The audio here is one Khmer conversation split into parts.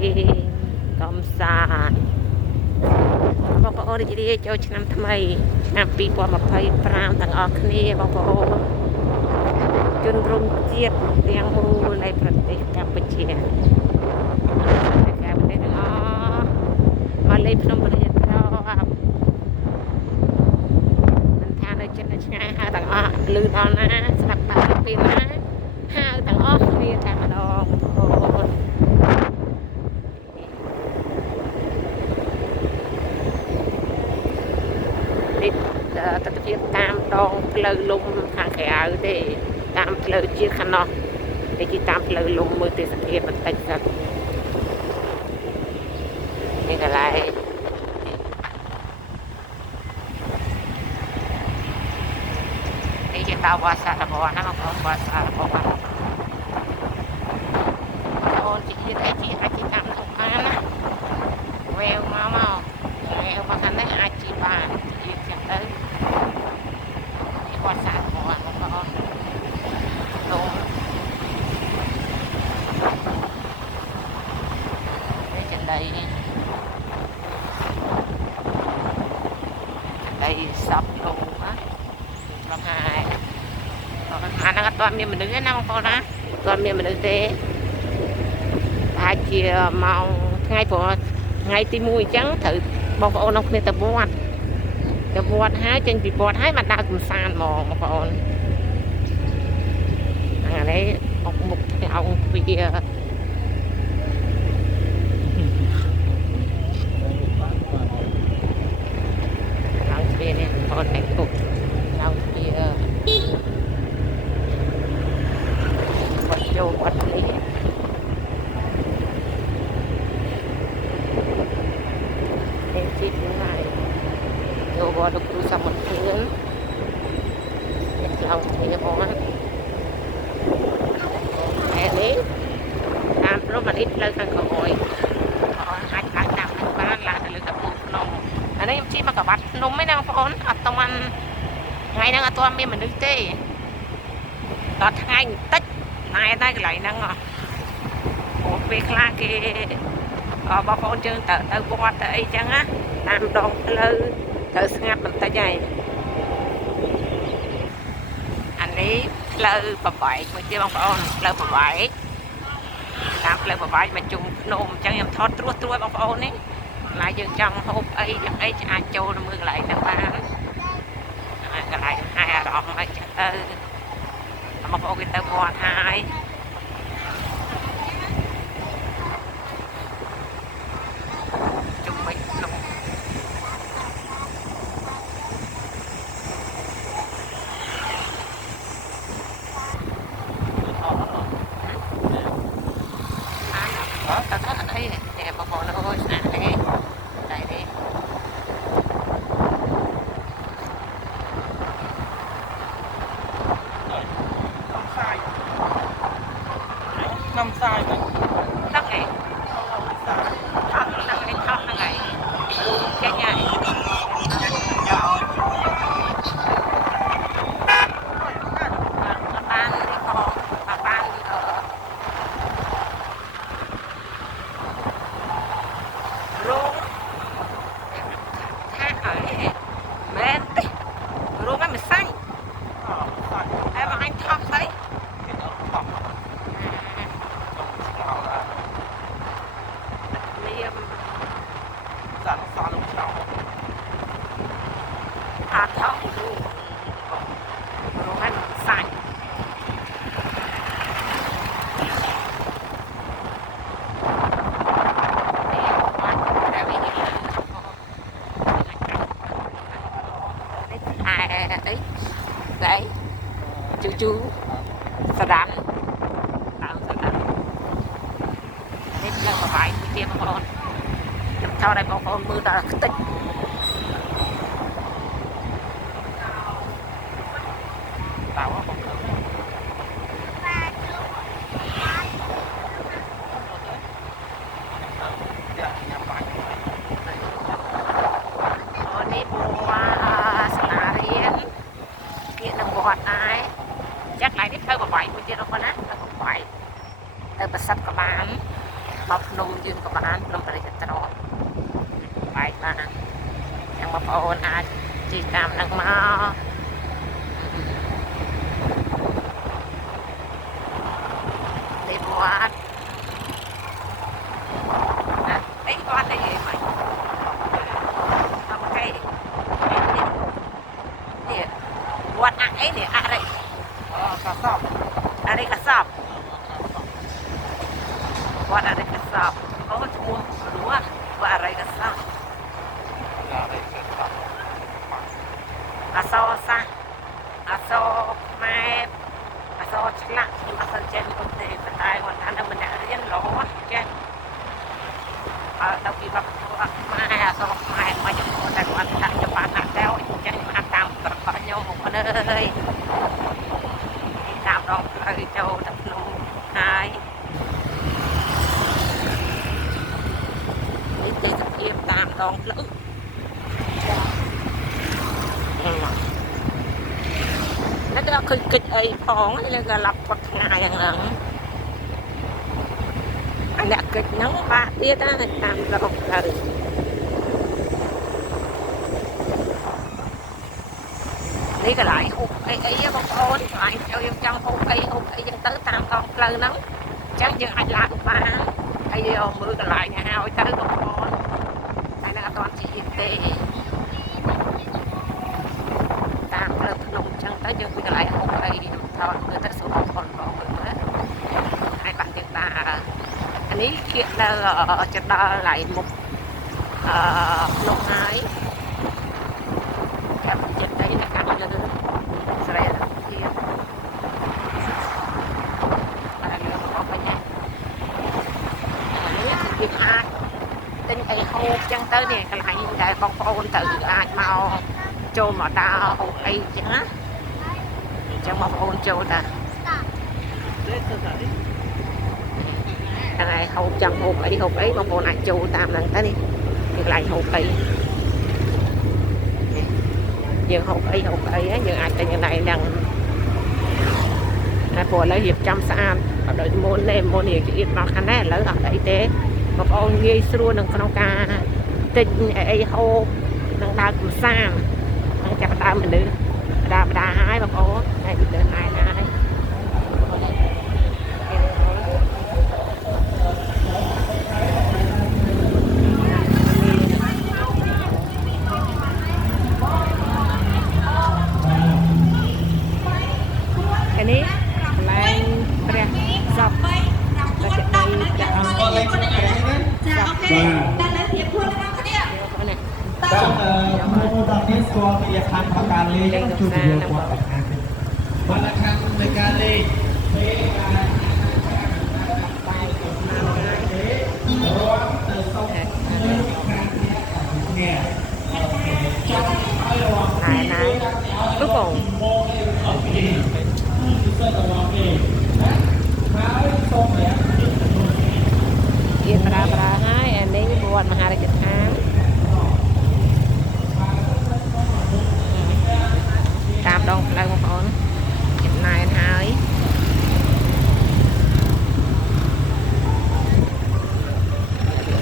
ងកំសាន្តបងប្អូនរីករាយចូលឆ្នាំថ្មីឆ្នាំ2025ទាំងអស់គ្នាបងប្អូនជនរួមជាតិទាំងមូលនៃប្រទេសកម្ពុជានៃការប្រទេសទាំងអស់មកលេងភ្នំព្រះរាជទ្រព្យមិនថានៅចិត្តនៅឆ្ងាយហៅទាំងអស់ឮដល់ណាស្ដាប់បាត់ពីណាហៅទាំងអស់គ្នាតែម្ដងបងប្អូននេះទស្សនវិជ្ជាតាមដងផ្លូវលំខាងក្រៅទេតាមផ្លូវជាខាងនោះតែជាតាមផ្លូវលំមើលទេសភាពបន្តិចសិននេះកន្លែងនេះជាតៅវត្តសារវត្តណាបងប្អូនវត្តសារវត្តអូនជាអីជាអាចតាមនោះបានណាវែវមកវែវមកខាងនេះអាចជាបានជាចឹងទៅវត្តសារវត្តបងប្អូននោះនេះចន្ទៃសពលោកណាលំហើយអាហ្នឹងអត់មានមនុស្សទេណាបងប្អូនណាអត់មានមនុស្សទេអាចជាម៉ោងថ្ងៃព្រោះថ្ងៃទី1អញ្ចឹងត្រូវបងប្អូននៅគ្នាទៅវត្តហើយចេញពីវត្តហើយមកដើរកំសាន្តហ្មងបងប្អូនអានេះអុកមុខអង្គទ្វារអង្គទ្វារនេះបងប្អូនតែគុកអង្គទ្វារវត្តចូលវត្តនេះនេះជីកហ្នឹងចូលវត្តលោកគ្រូសមត្ថឿននេះអង្គទ្វារបងណានេះតាមព្រំនេះផ្លូវខាងក្រោយអាចឡើងតាមនឹងបានឡើងទៅលើកាពូភ្នំអានេះខ្ញុំជិះមកកបាត់ភ្នំឯណាបងប្អូនអត់តាន់ថ្ងៃហ្នឹងអត់ទាន់មានមនុស្សទេដល់ថ្ងៃបន្តិចណែកន្លែងហ្នឹងអូពេលខ្លះគេបងប្អូនយើងទៅវត្តទៅអីចឹងណាតាមដងផ្លូវត្រូវស្ងាត់បន្តិចហើយអានេះផ្លូវប្របែកមួយទៀតបងប្អូនផ្លូវប្របែកតាមផ្លូវប្របែកមកជុំភ្នំអញ្ចឹងខ្ញុំថតត្រួសបងប្អូននេះកន្លែងយើងចង់ហូបអីយ៉ាងអីអាចចូលទៅមើលកន្លែងហ្នឹងបានកន្លែងហើយអារម្មណ៍អីចឹងទៅបងប្អូនគេទៅវត្តហើយជុំវិញភ្នំអីតែបងប្អូនអើយស្អាតទេតែនេះnăm sai vậy đất này thóc này thóc này cái nhà đấy chú sà đan nên là một vài người kiaបងប្អូនខ្ញុំចោលឲ្យបងប្អូនមើលដល់ខ្ទេចតើបងប្អូននេះបួសាលារៀនគៀកនឹងវត្តដែរចាក់ឡើងនេះផ្លូវប្របាយមួយទៀតបងប្អូនណាផ្លូវប្របាយទៅប្រសិទ្ធក៏បាន bọc nôm dương của bạn nôm phải chặt trò bài màยังมาพอนอาจีตามนังมาเดบวัดไอ้วัดไอ้ไหมโอเคเนี่ยวัดไอ้เนี่ยอะไรกระสอบอะไรกระสอบวัดอะไรกระสอบเขาก็ชัวร์หรือว่าอะไรกระสอบอาโซซะอาโซแม่อาโซฉลักอาโซเจนคนเตะตายวันนั้นมันเรียนหลอเจนเราคิดว่าแม่อาโซแม่มาจากคนแต่วันนั้นจะผ่านหน้าแล้วเจนมาตามตระก้อนโยมคนเลยตามรองเลยเจ้าดับลงหายนี่เตะตะเกียบตามรองเลยแล้วก็คือกิจไอ้พองแล้วก็รับปักงานอย่างนั้นอันนี้กิจน้องปลาเตี้ยได้ตามระบบเลยนี่ก็หลายหุบไอ้บางคนหลายเอายังจังหุบไอ้ยังตื้อตามกองเลยนั้นจังยังไอ้ลาดมาไอ้มือก็หลายเนี่ยเอาไอ้ตื้อบางคนไอ้นั่นก็ตอนจีเตตามเริ่มขนมจังแต่ยังมีอะไรหุบไอ้ทอดมือแต่สูบคนบอกมือนะไอ้บ้านยังตาอันนี้เกี่ยเราจะได้หลายมุกลงไม้แกมันจะได้ในการเลือกสไลด์เทียบอะไรเรื่องของไปเนี่ยอันนี้คือพิพาทเป็นไอ้โฮจังเตอร์เนี่ยกันไหนได้บางคนtựอาจมาโจมมาดาวไอ้จังนะจังบางคนโจมแต่ไอ้hộp chẳng hộp ấy bông bồn này chu tạm lần tới đi thì lại hộp ấy nhưng hộp ấy á nhưng ai tại như này đang là của lấy hiệp trăm xa ở đợi môn nem môn nhiều chỉ vào khán này lấy ở đây thế một ông ghi xua đừng con ca tình ấy hộp đang đào của xa đang chặt đào mình đứng đào hai bông ố này bị đơn này này cái này lại bè dọc và sẽ đây sẽ dọcនេះស្គាល់ពីខាងបកាលេងជួយយកគាត់ទៅខាងបាត់ខាងនៃការលេងnày cuối cùng kia pra hai anh ấy buồn mà hai là chục tháng tam đông lại một con chụp này anh hai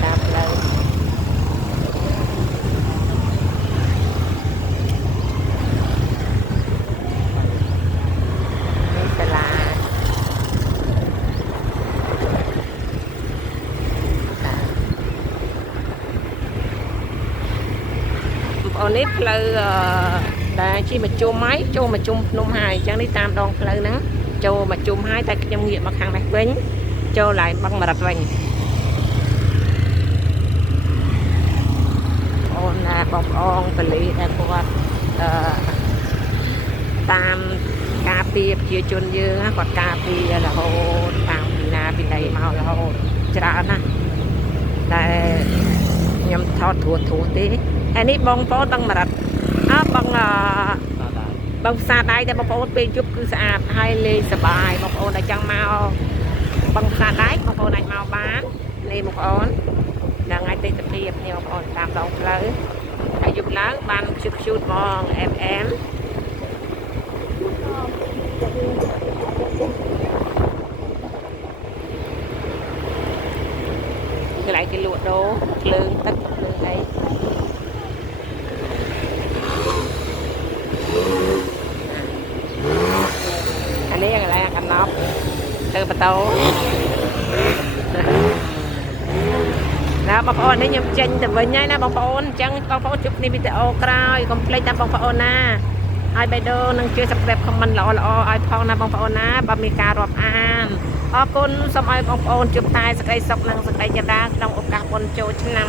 tam lâu ở nếp lơ đã chi mà chôm máy chôm mà chôm nôm hài chẳng đi tam đòn lơ nắng chô mà chôm hai tay trong nghiệm mà khang này vĩnh chô lại băng mà đặt vành ôn là bọc on và lý là của tam cà phê chia chôn dư còn cà phê là hồ tam là bên đây màu là hồ chả nè đây nhầm thọt thua tí anh ấy bông phố tăng mà đặt bông xa đây để bông phố bên chút cứ sạch hay lên sờ bài bông phố này chẳng màu bông xa đấy bông phố này màu bán lên một ón là ngay tên tập hiệp nhiều bông phố tam đồng lớn hãy giúp lớn ban chút chút mong em គេលក់ដូរភ្លើងទឹកភ្លើងអីអានេះកន្លែងកណ្ដប់ទៅបន្ទោណាបងប្អូននេះខ្ញុំចេញទៅវិញហើយណាបងប្អូនអញ្ចឹងបងប្អូនជួបគ្នាវីដេអូក្រោយកុំភ្លេចតាមបងប្អូនណាហើយបេដូនឹងជួយ subscribe comment ល្អៗឲ្យផងណាបងប្អូនណាបើមានការរាប់អានអរគុណសូមឲ្យបងប្អូនជួបតែសេចក្តីសុខនិងសេចក្តីចម្រើនក្នុងឱកាសបុណ្យចូលឆ្នាំ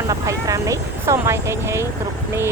2025នេះសូមឲ្យហេងៗគ្រប់គ្នា